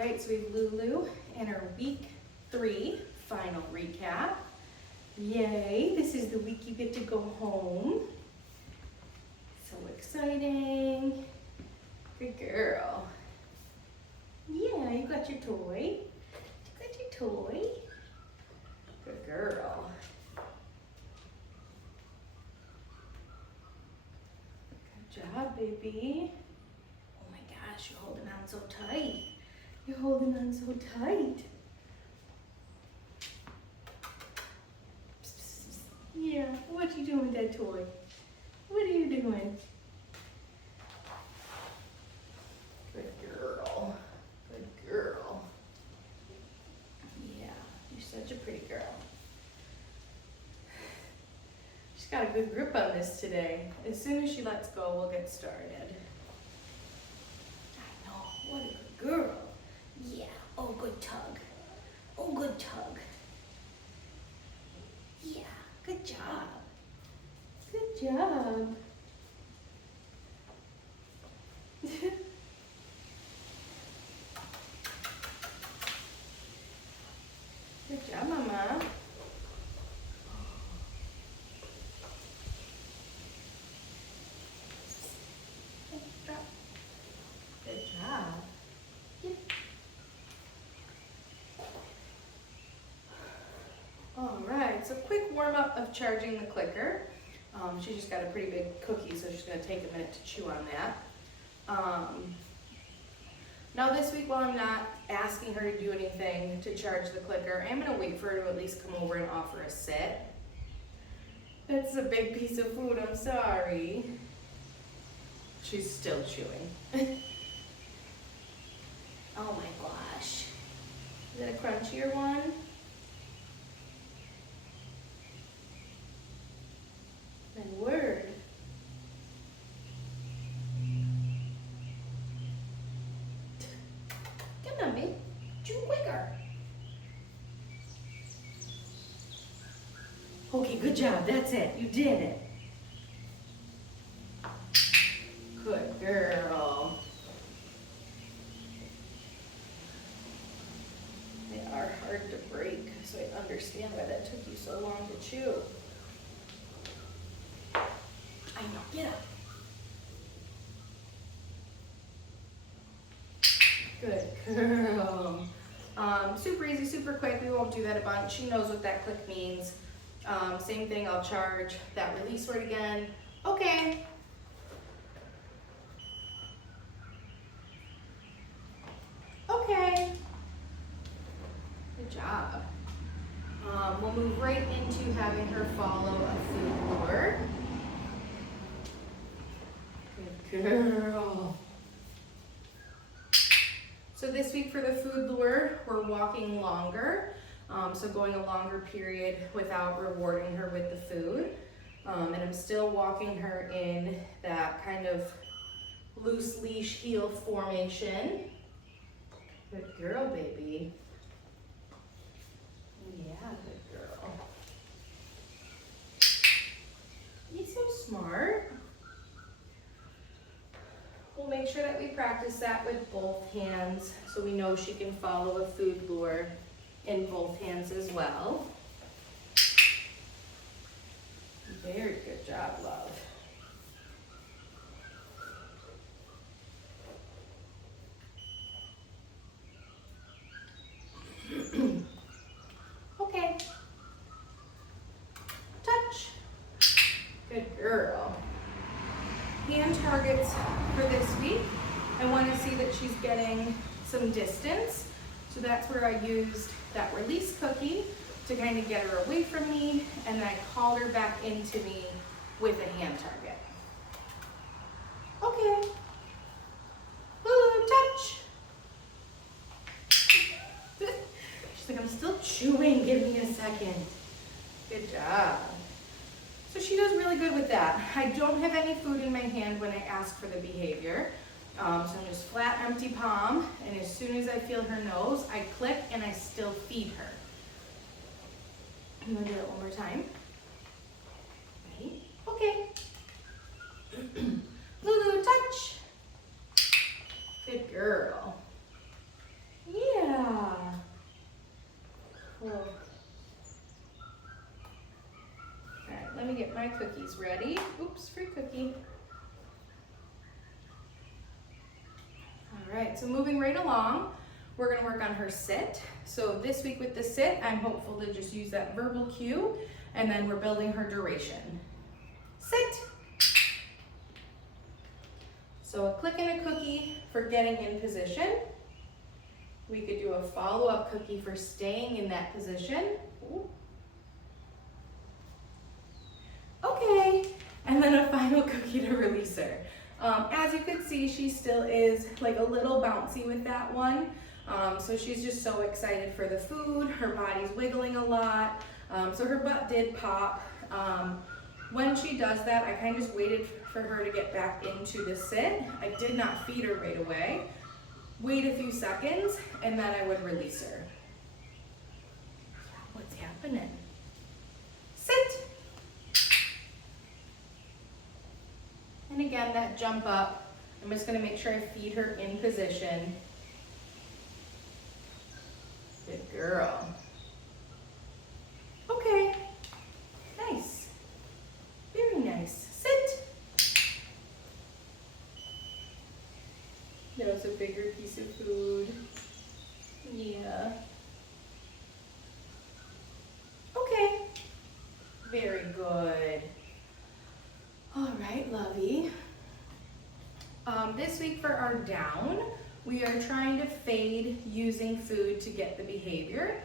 right, so we have Lulu in our week 3 final recap. Yay, this is the week you get to go home. So exciting. Good girl. Yeah, you got your toy. You got your toy. Good girl. Good job, baby. Oh my gosh, you're holding on so tight. You're holding on so tight. Yeah, what you doing with that toy? What are you doing? Good girl. Good girl. Yeah, you're such a pretty girl. She's got a good grip on this today. As soon as she lets go, we'll get started. I know, what a good girl. Yeah, oh, good tug. Oh, good tug. Yeah, good job. Good job. Good job, Mama. Good job. Yep. All right, so quick warm up of charging the clicker. She just got a pretty big cookie, so she's gonna take a minute to chew on that. Now this week, while I'm not asking her to do anything to charge the clicker, I'm gonna wait for her to at least come over and offer a sit. That's a big piece of food, I'm sorry. She's still chewing. Oh my gosh. Is it a crunchier one? My word. Come on, babe. Chew quicker. Okay, good job. That's it. You did it. Good girl. They are hard to break, so I understand why that took you so long to chew. I know, get up. Good girl. Super easy, super quick. We won't do that a bunch. She knows what that click means. Same thing, I'll charge that release word again. Okay. Okay. Good job. We'll move right into having her follow a food lure. Good girl. So this week for the food lure, we're walking longer. So going a longer period without rewarding her with the food. And I'm still walking her in that kind of loose leash heel formation. Good girl, baby. Yeah, good girl. You're so smart. We'll make sure that we practice that with both hands so we know she can follow a food lure in both hands as well. Very good job, love. Okay. Touch. Good girl. Hand targets for this week. I want to see that she's getting some distance. So that's where I used that release cookie to kind of get her away from me, and then I called her back into me with a hand target. Okay. Lulu, touch. She's like, I'm still chewing, give me a second. Good job. So she does really good with that. I don't have any food in my hand when I ask for the behavior. So I'm just flat, empty palm, and as soon as I feel her nose, I click and I still feed her. I'm gonna do it one more time. Ready? Okay. Lulu, touch. Good girl. Yeah. let me get my cookies ready. Oops, free cookie. All right, so moving right along, we're gonna work on her sit. So this week with the sit, I'm hopeful to just use that verbal cue, and then we're building her duration. Sit. So a click and a cookie for getting in position. We could do a follow-up cookie for staying in that position. Ooh. Okay, and then a final cookie to release her. As you can see, she still is like a little bouncy with that one. So she's just so excited for the food. Her body's wiggling a lot. So her butt did pop. When she does that, I kind of just waited for her to get back into the sit. I did not feed her right away. Wait a few seconds, and then I would release her. What's happening? Sit. And again, that jump up. I'm just gonna make sure I feed her in position. Good girl. Okay, nice, very nice. Sit. That was a bigger piece of food. Yeah. Okay, very good. All right, lovey. This week for our down, we are trying to fade using food to get the behavior.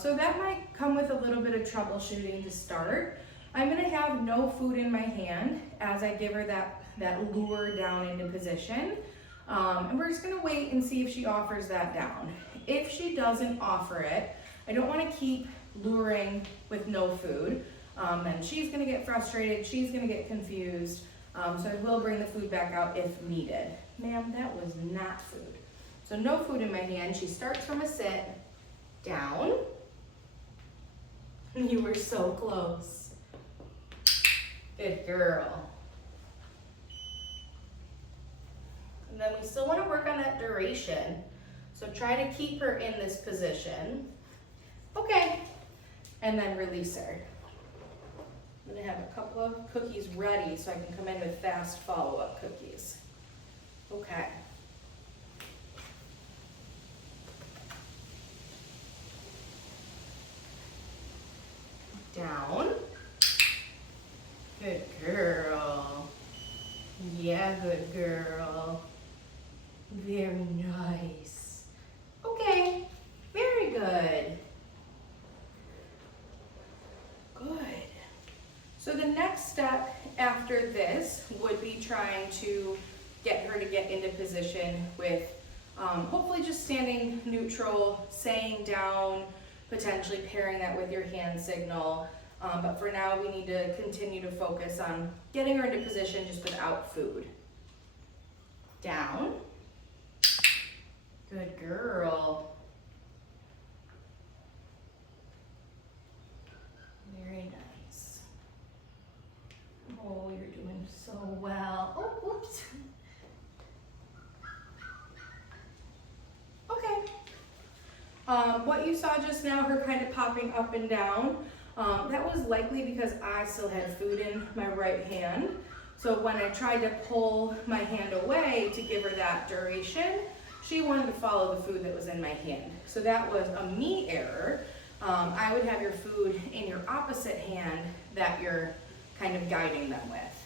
So that might come with a little bit of troubleshooting to start. I'm gonna have no food in my hand as I give her that lure down into position. And we're just gonna wait and see if she offers that down. If she doesn't offer it, I don't wanna keep luring with no food. Then she's gonna get frustrated, she's gonna get confused. So I will bring the food back out if needed. Ma'am, that was not food. So no food in my hand. She starts from a sit, down. You were so close. Good girl. And then we still wanna work on that duration. So try to keep her in this position. Okay, and then release her. I'm gonna have a couple of cookies ready so I can come in with fast follow-up cookies. Okay. Down. Good girl. Yeah, good girl. Very nice. Okay, very good. Good. So the next step after this would be trying to get her to get into position with hopefully just standing neutral, saying down, potentially pairing that with your hand signal. But for now, we need to continue to focus on getting her into position just without food. Down. Good girl. Very nice. Oh, you're doing so well. Oh, whoops. Okay. What you saw just now, her kind of popping up and down, that was likely because I still had food in my right hand. So when I tried to pull my hand away to give her that duration, she wanted to follow the food that was in my hand. So that was a me error. I would have your food in your opposite hand that you're kind of guiding them with.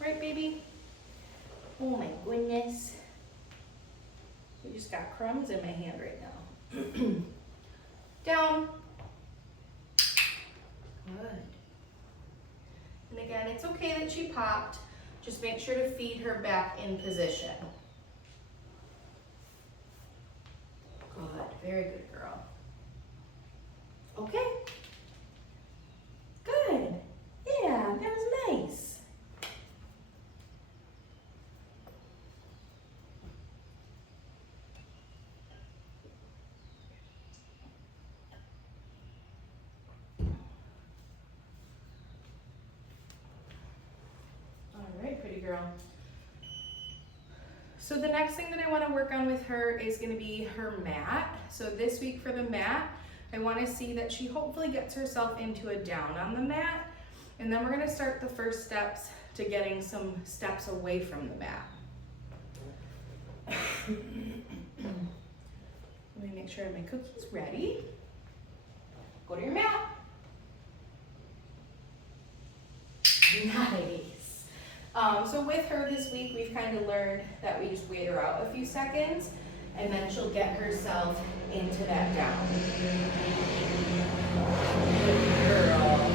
Right, baby? Oh my goodness. We just got crumbs in my hand right now. Down. Good. And again, it's okay that she popped. Just make sure to feed her back in position. Good, very good girl. Okay. Good. Yeah, that was nice. All right, pretty girl. So the next thing that I want to work on with her is going to be her mat. So this week for the mat, I want to see that she hopefully gets herself into a down on the mat. And then we're gonna start the first steps to getting some steps away from the mat. Let me make sure I have my cookies ready. Go to your mat. Nice. So with her this week, we've kind of learned that we just wait her out a few seconds and then she'll get herself into that down. Good girl.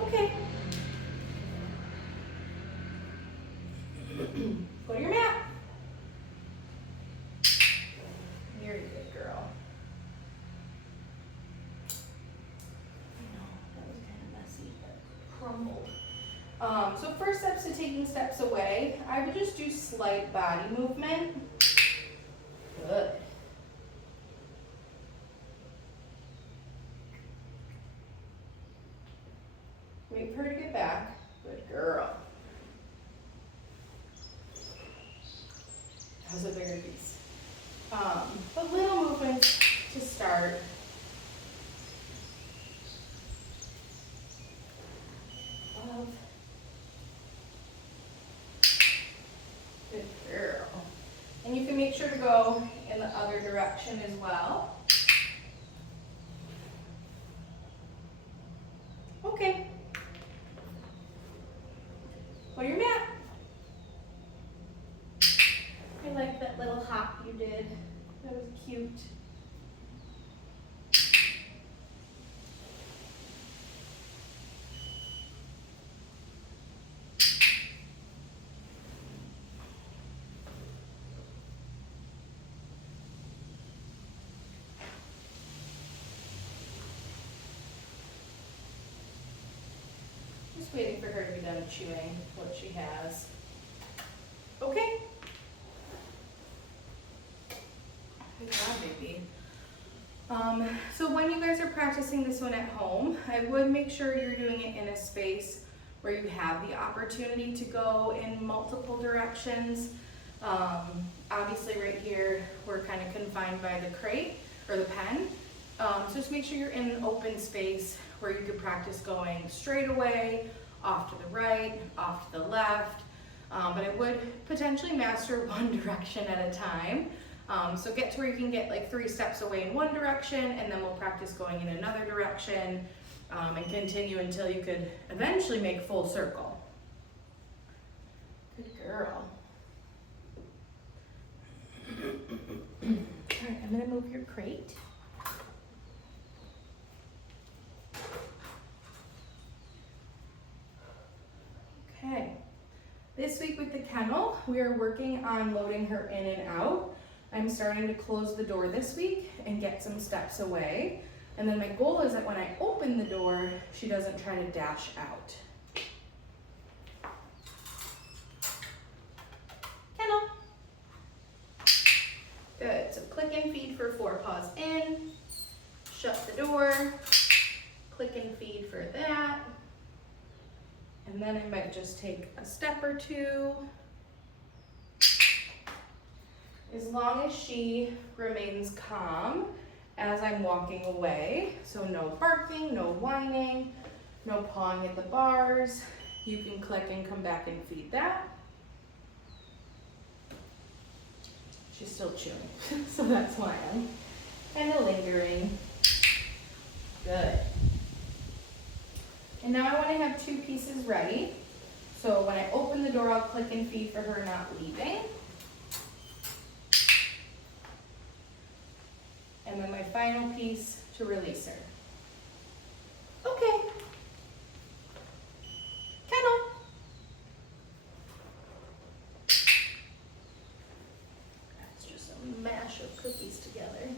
Okay. Go to your mat. Very good girl. Crumbled. So first steps to taking steps away, I would just do slight body movement. Good. Wait for her to get back. Good girl. That was a bigger piece. But little movements to start. Good girl. And you can make sure to go in the other direction as well. Okay. Go to your mat. I like that little hop you did. That was cute. Just waiting for her to be done chewing what she has. Okay. Good job, baby. So when you guys are practicing this one at home, I would make sure you're doing it in a space where you have the opportunity to go in multiple directions. Obviously right here, we're kind of confined by the crate or the pen. So just make sure you're in an open space where you could practice going straight away, off to the right, off to the left. But I would potentially master one direction at a time. So get to where you can get like 3 steps away in one direction, and then we'll practice going in another direction and continue until you could eventually make full circle. Good girl. All right, I'm gonna move your crate. Okay, this week with the kennel, we are working on loading her in and out. I'm starting to close the door this week and get some steps away. And then my goal is that when I open the door, she doesn't try to dash out. Kennel. Good, so click and feed for 4 paws in, shut the door, click and feed for that. And then I might just take a step or 2. As long as she remains calm as I'm walking away, so no barking, no whining, no pawing at the bars, you can click and come back and feed that. She's still chewing, so that's why I'm kind of lingering. Good. And now I want to have 2 pieces ready. So when I open the door, I'll click and feed for her not leaving. And then my final piece to release her. Okay. Kennel. That's just a mash of cookies together.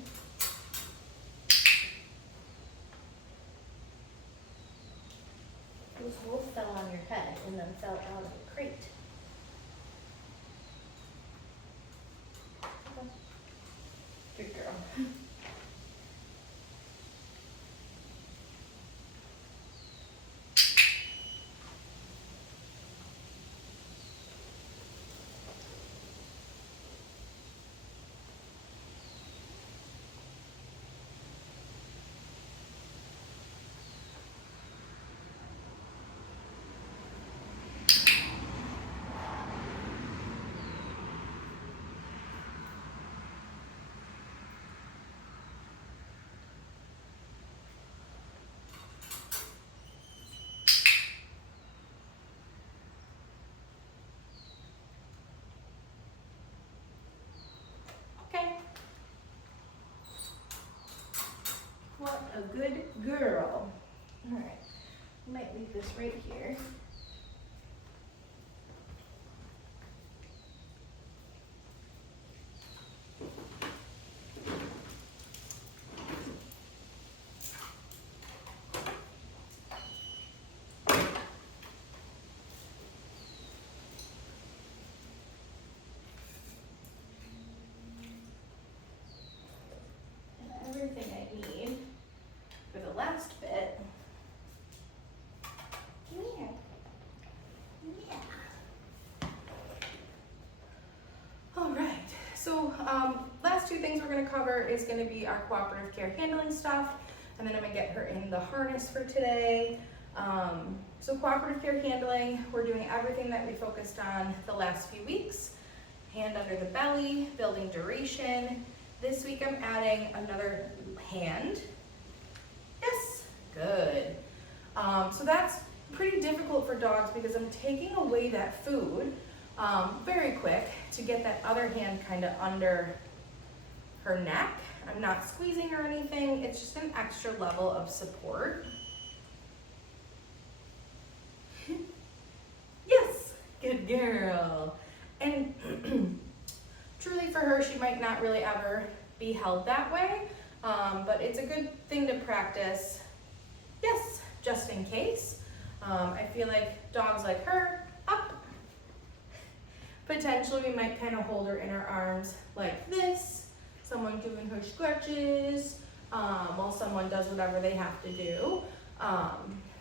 Those both fell on your head and then fell out of the crate. Good girl. a good girl. All right, I might leave this right here. Everything I need for the last bit. Come here. Yeah. All right, so last two things we're gonna cover is gonna be our cooperative care handling stuff, and then I'm gonna get her in the harness for today. So cooperative care handling, we're doing everything that we focused on the last few weeks. Hand under the belly, building duration. This week I'm adding another hand. Yes, good. So that's pretty difficult for dogs because I'm taking away that food very quick to get that other hand kind of under her neck. I'm not squeezing or anything, it's just an extra level of support. Yes, good girl. And truly for her, she might not really ever be held that way, but it's a good thing to practice. Yes, just in case. I feel like dogs like her, up. Potentially we might kind of hold her in our arms like this, someone giving her scratches, while someone does whatever they have to do.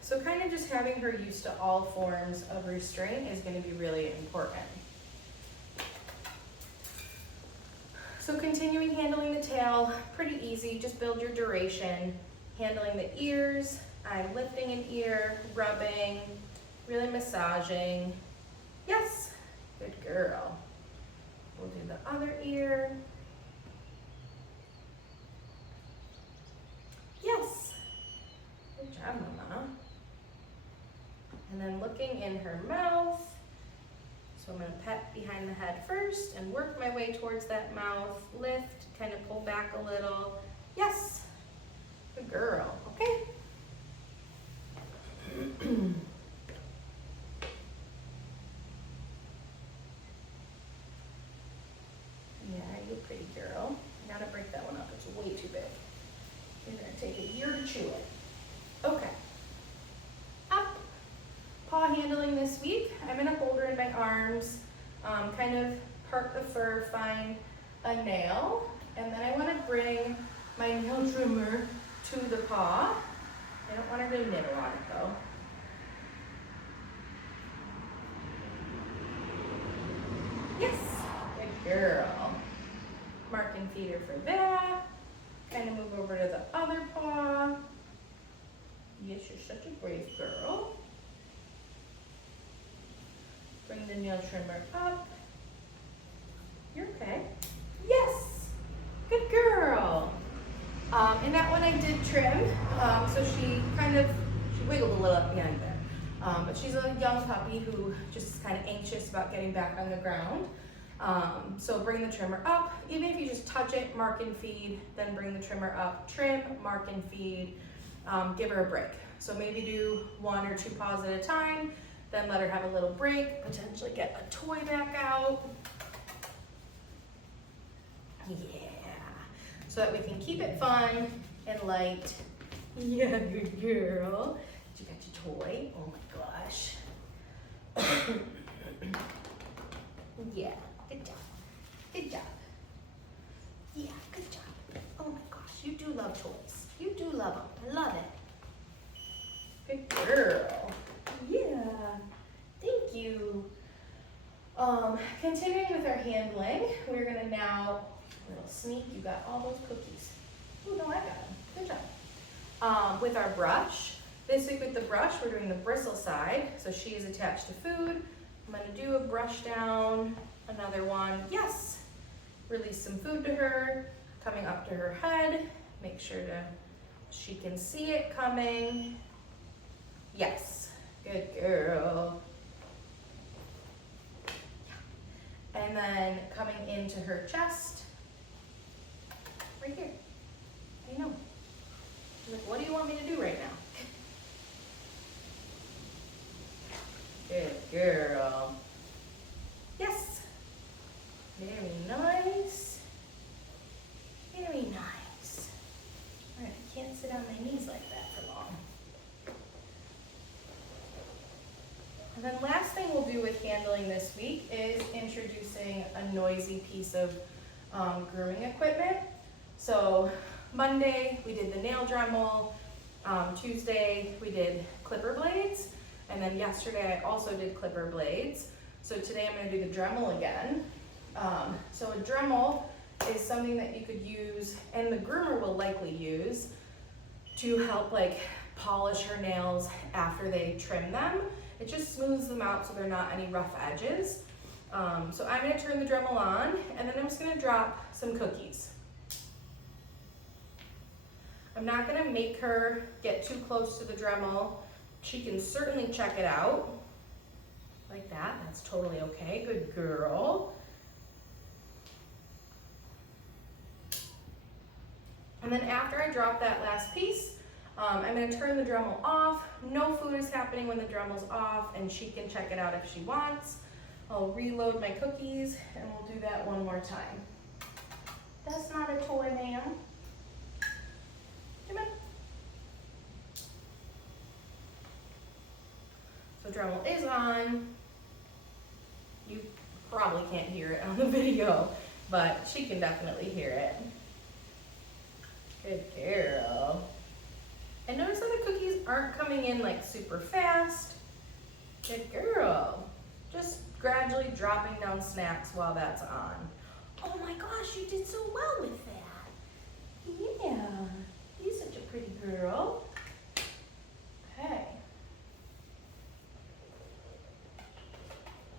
So kind of just having her used to all forms of restraint is going to be really important. So continuing handling the tail, pretty easy, just build your duration. Handling the ears, I'm lifting an ear, rubbing, really massaging. Yes, good girl. We'll do the other ear. Yes, good job, Mama. And then looking in her mouth. So I'm gonna pet behind the head first and work my way towards that mouth, lift, kind of pull back a little. Yes, good girl, okay. Yeah, you pretty girl. I gotta break that one up, it's way too big. You're gonna take a year to chew it. Okay. Up. Paw handling this week. I'm gonna hold her in my arms, kind of part the fur, find a nail, and then I wanna bring my nail trimmer to the paw. I don't want her to nibble on it though. Yes, good girl. Mark and feed her for that. Kind of move over to the other paw. Yes, you're such a brave girl. Bring the nail trimmer up. You're okay. Yes, good girl. And that one I did trim, so she wiggled a little up behind there. But she's a young puppy who just is kind of anxious about getting back on the ground. So bring the trimmer up. Even if you just touch it, mark and feed, then bring the trimmer up, trim, mark and feed, give her a break. So maybe do 1 or 2 paws at a time, then let her have a little break, potentially get a toy back out. Yeah, so that we can keep it fun and light. Yeah, good girl. You got your toy? Oh my gosh. Yeah, good job. Good job. Yeah, good job. Oh my gosh, you do love toys. You do love them. I love it. Good girl. Yeah, thank you. Continuing with our handling, we're gonna now, little sneak, you got all those cookies. Oh no, I got them. Good job. With our brush, this week with the brush, we're doing the bristle side. So she is attached to food. I'm gonna do a brush down, another one. Yes. Release some food to her, coming up to her head. Make sure she can see it coming. Yes, good girl. And then coming into her chest, right here. I know. She's like, girl. Yes. Very nice. Very nice. All right, I can't sit on my knees like that for long. And then last thing we'll do with handling this week is introducing a noisy piece of grooming equipment. So Monday we did the nail Dremel, Tuesday we did clipper blades, and then yesterday I also did clipper blades. So today I'm going to do the Dremel again. So a Dremel is something that you could use, and the groomer will likely use, to help like polish her nails after they trim them. It just smooths them out so there are not any rough edges. So I'm going to turn the Dremel on, and then I'm just going to drop some cookies. I'm not going to make her get too close to the Dremel. She can certainly check it out. Like that, that's totally okay. Good girl. And then after I drop that last piece, I'm going to turn the Dremel off. No food is happening when the Dremel's off, and she can check it out if she wants. I'll reload my cookies, and we'll do that one more time. That's not a toy, ma'am. Come on. So Dremel is on. You probably can't hear it on the video, but she can definitely hear it. Good girl. And notice that the cookies aren't coming in like super fast. Good girl. Just gradually dropping down snacks while that's on. Oh my gosh, you did so well with that. Yeah, you're such a pretty girl. Okay.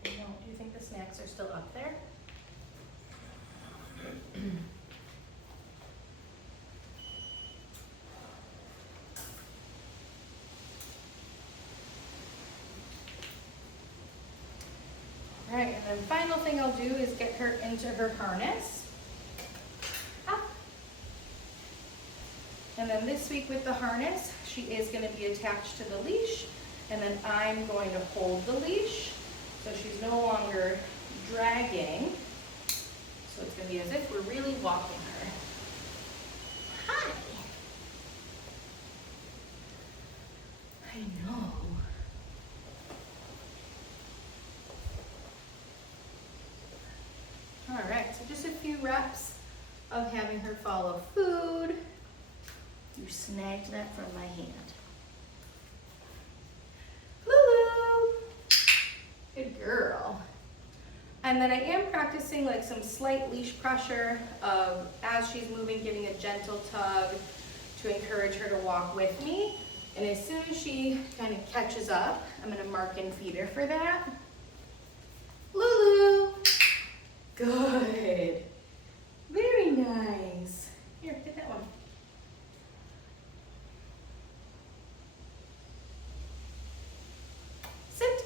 Do you think the snacks are still up there? All right, and then final thing I'll do is get her into her harness. Up. And then this week with the harness, she is going to be attached to the leash, and then I'm going to hold the leash, so she's no longer dragging. So it's going to be as if we're really walking her. Hi. I know. All right, so just a few reps of having her follow food. You snagged that from my hand. Lulu! Good girl. And then I am practicing like some slight leash pressure of, as she's moving, giving a gentle tug to encourage her to walk with me. And as soon as she kind of catches up, I'm gonna mark and feed her for that. Lulu! Good. Very nice. Here, get that one. Sit.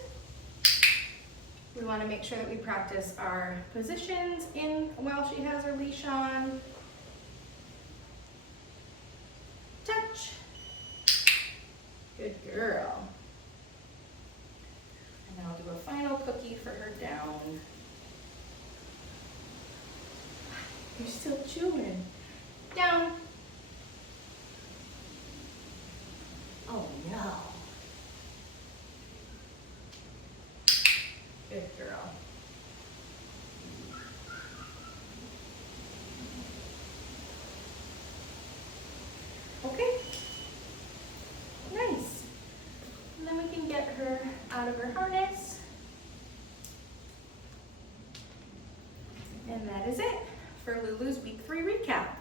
We want to make sure that we practice our positions in while she has her leash on. Touch. Good girl. And then I'll do a final cookie for her down. You're still chewing. Down. Oh no. Good girl. Okay. Nice. And then we can get her out of her harness. And that is it for Lulu's week 3 recap.